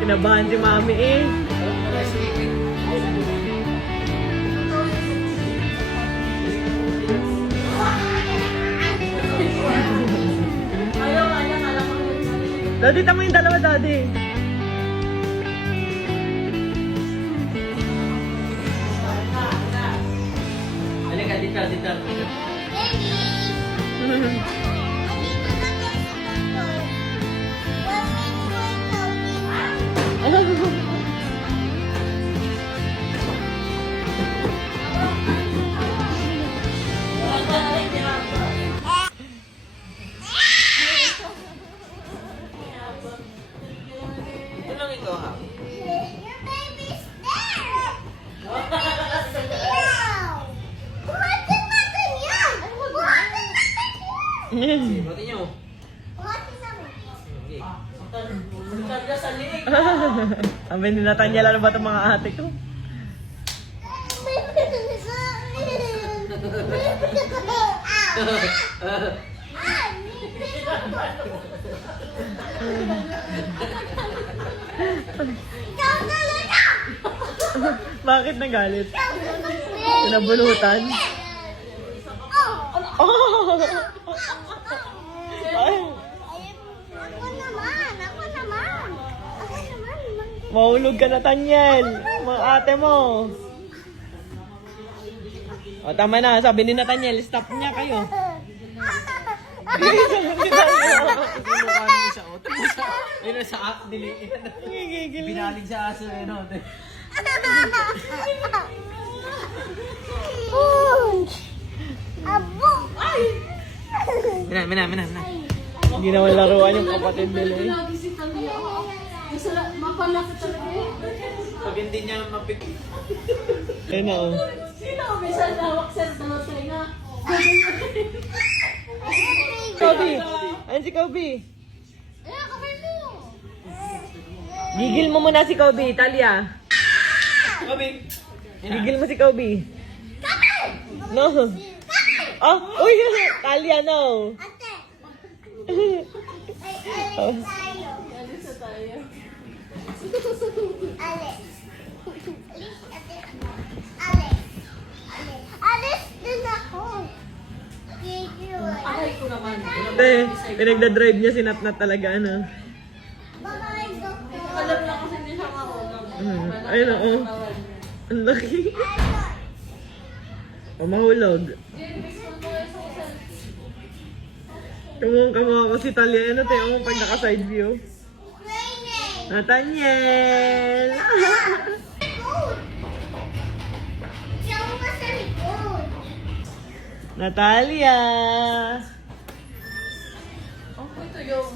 Kinabahan si mami eh. Daddy, tama yung dalawa, Daddy. Halika, dito, dito. Ito lang ikaw, ha? Buhatin niyo. Okay. Magkarga sa liig. Ang binilatan niya, lalo ba itong mga ate ko? Bakit nagalit? Pinabulutan? Oh! Ay, Ako naman. mahulog ka na, Tanyel. Mga ate mo. O, tama na. Sabi ni Nathaniel, stop niya kayo. Ayun na sa app, binalig sa aso, eh, no? Abo! Ay! Mina. Hindi naman laruan yung kapatid nila eh. Lagi si Talia. Mapalaki talaga eh. Pag hindi niya mapik... Ayun na oh. Sino ang may salawak sa dalawang nga? Kobe! Ayun si Kobe. Eh, kamay mo. Gigil mo muna si Kobe, Talia. Kobe! Gigil mo si Kobe. No. Oh, uy, Talia, no. Ate! Oh. Alis na tayo. Alis. Ate. Alis. Alis din ako. Aray ko naman. Hindi, pinagdadrive niya si Natnat talaga, ano. Bye, doktor. Alam na kasi hindi siya marunong. Ayun na, oh. Ang laki. Oh, mahulog. Kamukha ako si Talia. Ano tayo mo pag naka-side view? Nathaniel! Siya mo sa likod. Natalia! Oh, ito yung...